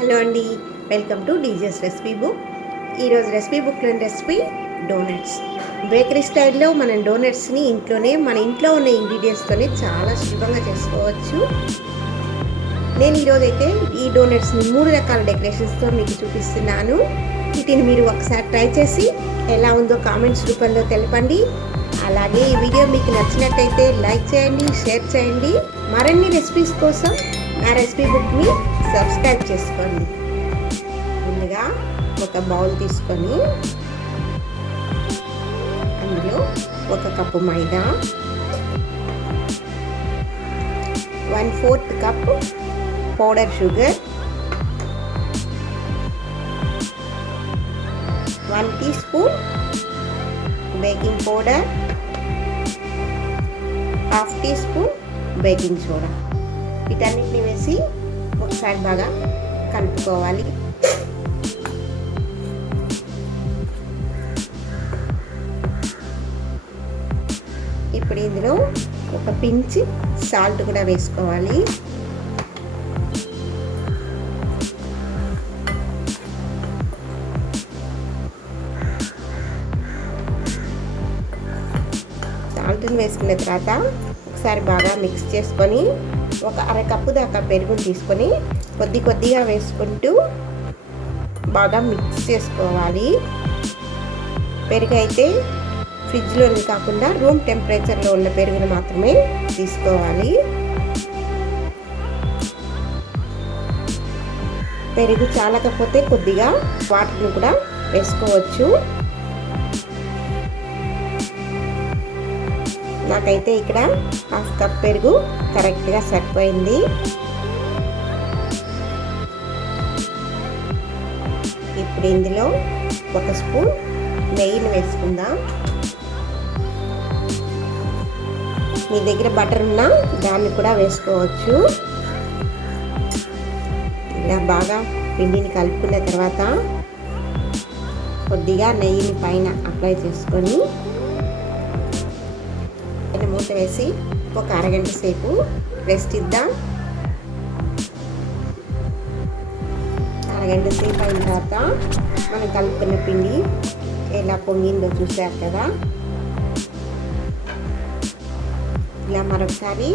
Hello అండి, welcome to డీజెస్ recipe book. ఈరోజు recipe బుక్లోని recipe donuts. Bakery స్టైల్లో మనం డోనట్స్ని మన ఇంట్లో ఉన్న ఇంగ్రీడియంట్స్తోనే చాలా సులభంగా చేసుకోవచ్చు. నేను ఈరోజైతే ఈ డోనట్స్ని 3 రకాల డెకరేషన్స్తో మీకు చూపిస్తున్నాను. వీటిని మీరు ఒకసారి ట్రై చేసి ఎలా ఉందో కామెంట్స్ రూపంలో తెలపండి. అలాగే ఈ వీడియో మీకు నచ్చినట్టయితే లైక్ చేయండి, షేర్ చేయండి. మరిన్ని రెసిపీస్ కోసం నా రెసిపీ బుక్ని సబ్స్క్రైబ్ చేసుకోండి. ముందుగా ఒక బౌల్ తీసుకొని అందులో 1 cup maida, 1/4 cup powder sugar, 1 teaspoon baking powder, 1/2 teaspoon baking soda. వీటన్నిటిని వేసి ఒకసారి బాగా కలుపుకోవాలి. ఇప్పుడు ఇందులో ఒక పించ్ సాల్ట్ కూడా వేసుకోవాలి. సాల్ట్ని వేసుకున్న తర్వాత ఒకసారి బాగా మిక్స్ చేసుకొని ఒక 1/2 కప్పు దాకా పెరుగుని తీసుకొని కొద్దిగా వేసుకుంటూ బాగా మిక్స్ చేసుకోవాలి. పెరుగు అయితే ఫ్రిడ్జ్లోని కాకుండా రూమ్ టెంపరేచర్లో ఉన్న పెరుగుని మాత్రమే తీసుకోవాలి. పెరుగు చాలకపోతే కొద్దిగా వాటర్ని కూడా వేసుకోవచ్చు. నాకైతే ఇక్కడ 1/2 కప్ పెరుగు కరెక్ట్గా సరిపోయింది. ఇప్పుడు ఇందులో 1 స్పూన్ నెయ్యిని వేసుకుందాం. మీ దగ్గర బటర్ ఉన్నా దాన్ని కూడా వేసుకోవచ్చు. ఇలా బాగా పిండిని కలుపుకున్న తర్వాత కొద్దిగా నెయ్యిని పైన అప్లై చేసుకొని మూత వేసి ఒక 1/2 గంట సేపు రెస్ట్ ఇద్దాం. 1/2 గంట సేపు అయిన తర్వాత మనం కలుపుకున్న పిండి ఎలా పొంగిందో చూసారు కదా. ఇలా మరొకసారి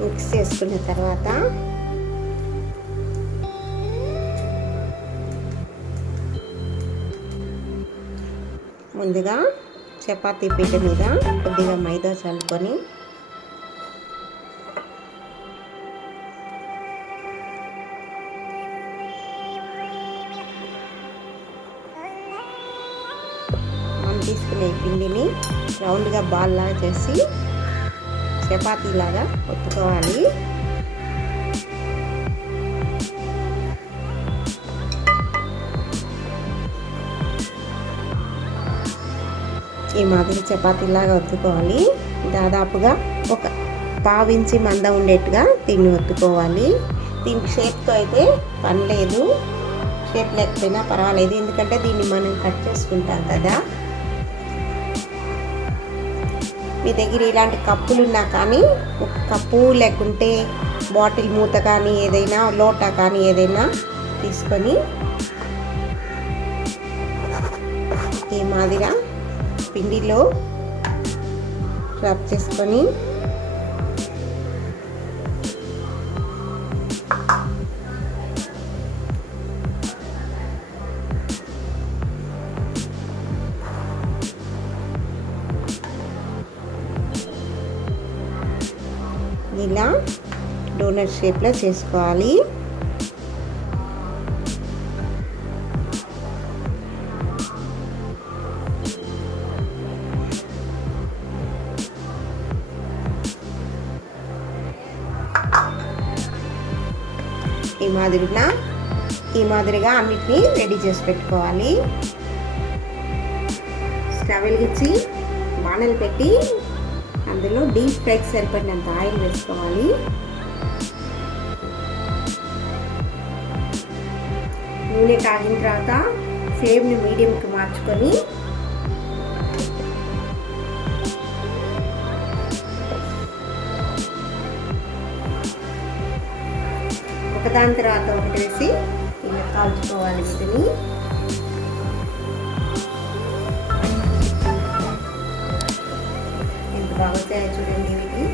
మిక్స్ చేసుకున్న తర్వాత ముందుగా చపాతీ పీట మీద కొద్దిగా మైదా చల్లుకొని మనం తీసుకునే పిండిని రౌండ్గా బాల్ లాగా చేసి చపాతీలాగా ఒత్తుకోవాలి. ఈ మాదిరి చపాతీలాగా ఒత్తుకోవాలి. దాదాపుగా ఒక 1/2 ఇంచి మందం ఉండేట్టుగా దీన్ని ఒత్తుకోవాలి. దీనికి షేప్తో అయితే పని లేదు, షేప్ లేకపోయినా పర్వాలేదు, ఎందుకంటే దీన్ని మనం కట్ చేసుకుంటాం కదా. మీ దగ్గర ఇలాంటి కప్పులు ఉన్నా కానీ, ఒక కప్పు లేకుంటే బాటిల్ మూత కానీ ఏదైనా లోటా కానీ ఏదైనా తీసుకొని ఈ మాదిరిగా పిండిలో రబ్ చేసుకొని ఇలా డోనట్ షేప్లో చేసుకోవాలి. ఈ మాదిరిగా అన్నిటినీ రెడీ చేసి పెట్టుకోవాలి. స్టవ్ వెలిగించి బాణలు పెట్టి అందులో డీప్ ఫ్రైకి సరిపడినంత ఆయిల్ వేసుకోవాలి. నూనె కాగిన తర్వాత ఫ్లేమ్ని మీడియంకి మార్చుకొని ఒకదాని తర్వాత ఒకటి వేసి ఇలా కాల్చుకోవాలి వీటిని. ఎంత బాగా వచ్చాయో చూడండి వీటి.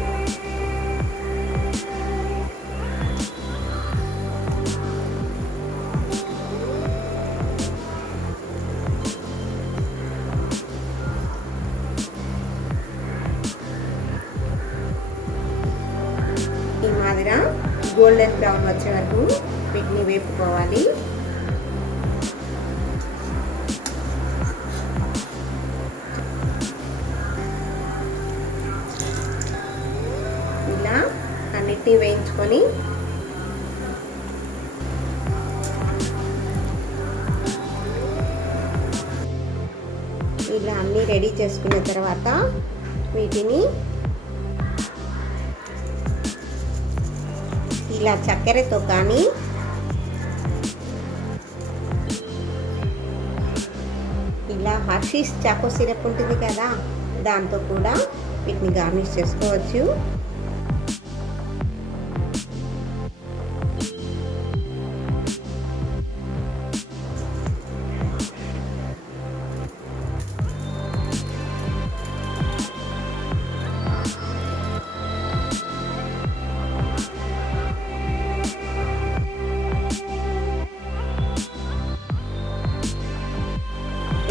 ఈ మాదిరిగా గోల్డెన్ బ్రౌన్ వచ్చే వరకు వీటిని వేపుకోవాలి. ఇలా అన్నిటినీ వేయించుకొని ఇలా అన్నీ రెడీ చేసుకున్న తర్వాత వీటిని ఇలా చక్కెరతో కానీ ఇలా హర్షీస్ చాకో సిరప్ ఉంటుంది కదా, దాంతో కూడా వీటిని గార్నిష్ చేసుకోవచ్చు.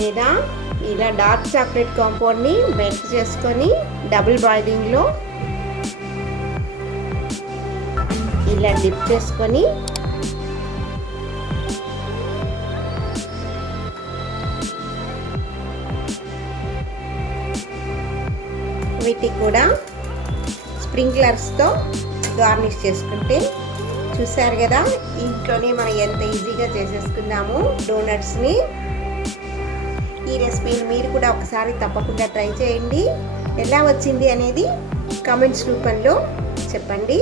లేదా ఇలా డార్క్ చాక్లెట్ కాంపౌండ్ని మెల్ట్ చేసుకొని డబుల్ బాయిలింగ్లో ఇలా డిప్ చేసుకొని వీటికి కూడా స్ప్రింక్లర్స్తో గార్నిష్ చేసుకుంటే, చూసారు కదా ఇంట్లోనే మనం ఎంత ఈజీగా చేసేసుకున్నాము డోనట్స్ని. ఈ రెసిపీని మీరు కూడా ఒకసారి తప్పకుండా ట్రై చేయండి. ఎలా వచ్చింది అనేది కామెంట్స్ రూపంలో చెప్పండి.